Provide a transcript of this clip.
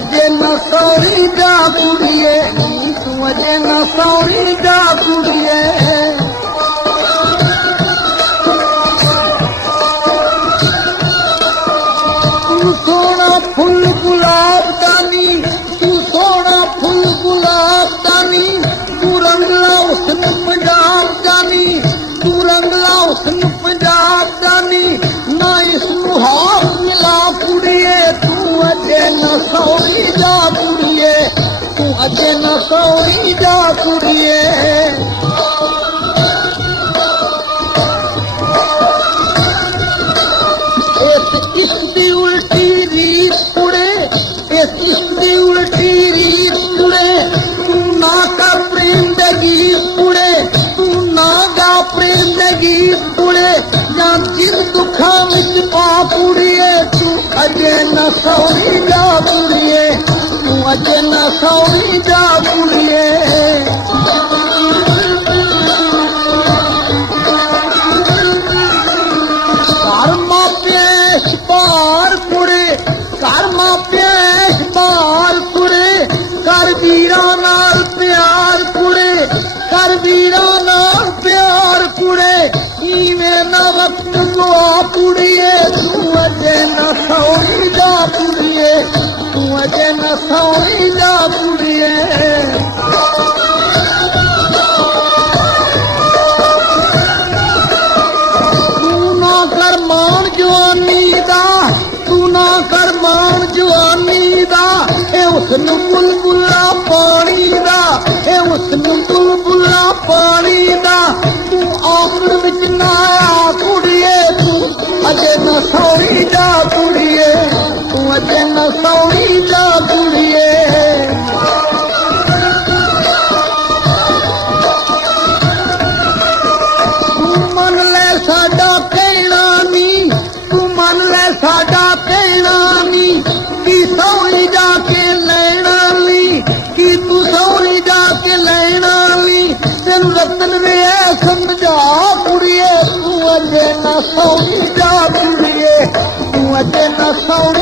noche. सौरी जा कुड़िए तू अॼे न सौरी जा कुड़िए उल्टी সৌরি যা বুড়িয়ে তোমাকে না সৌরি যা বুড়িয়ে কার্মা পেশ পার করে কার্মা পেশ পার করে, কার বীরানার প্যার করে, কার বীরানার প্যার করে, ইমে না রত্ন পুড়িয়ে তোমাকে না 滚滚滚滚。nação da mulher, uma de nação